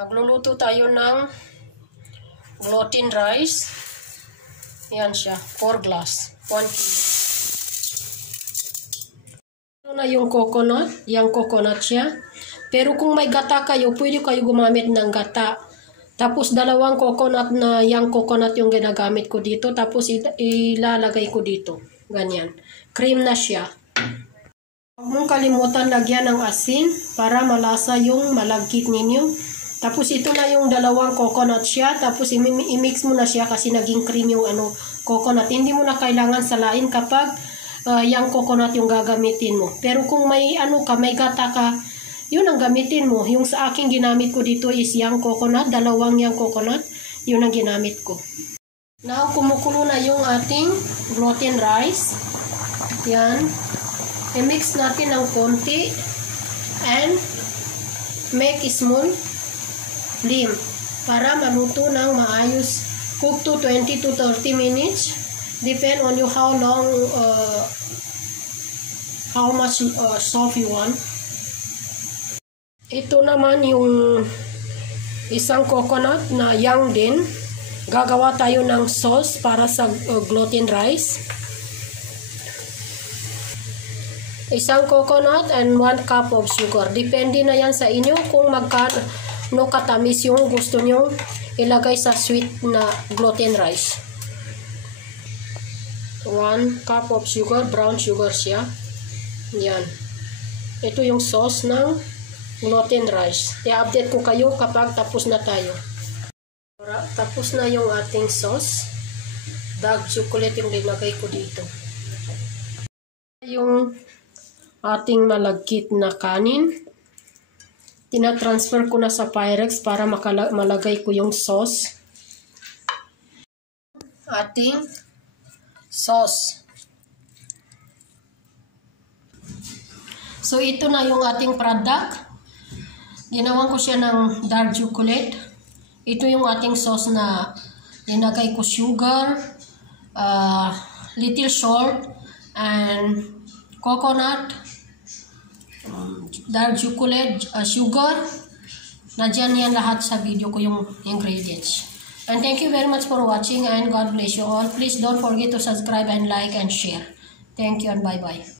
Magluluto tayo ng gluten rice. Yan siya, 4 glass, 1 kilo. Ito na yung coconut, siya. Pero kung may gata kayo, pwede kayo gumamit ng gata. Tapos 2 coconut na coconut yung ginagamit ko dito. Tapos ilalagay ko dito. Ganyan. Cream na siya. Huwag mong kalimutan lagyan ng asin para malasa yung malagkit ninyo. Tapos ito na yung 2 coconut siya. Tapos i-mix mo na siya kasi naging cream yung coconut. Hindi mo na kailangan salain kapag yung coconut yung gagamitin mo. Pero kung may may gata ka, yun ang gamitin mo. Yung sa aking ginamit ko dito is yung coconut. 2 yung coconut. Yun ang ginamit ko. Now, kumukulo na yung ating gluten rice. Yan. I-mix natin ng konti. And make small flame para maluto ng maayos. Cook to 20 to 30 minutes. Depend on you how long, how much soft you want. Ito naman yung isang coconut na young din. Gagawa tayo ng sauce para sa gluten rice. Isang coconut and 1 cup of sugar. Depende na yan sa inyo kung magkano katamis yung gusto nyo ilagay sa sweet na gluten rice. 1 cup of sugar, brown sugar siya. Yan. Ito yung sauce ng gluten rice. I-update ko kayo kapag tapos na tayo. Tapos na yung ating sauce. Dark chocolate yung linagay ko dito. Yung ating malagkit na kanin. Tina-transfer ko na sa Pyrex para malagay ko yung sauce. Ating sauce. So, ito na yung ating product. Ginawan ko siya ng dark chocolate. Ito yung ating sauce na linagay ko sugar, little salt, and coconut, dark chocolate, sugar. Nandiyan yan lahat sa video ko yung ingredients. And thank you very much for watching and God bless you all. Please don't forget to subscribe and like and share. Thank you and bye-bye.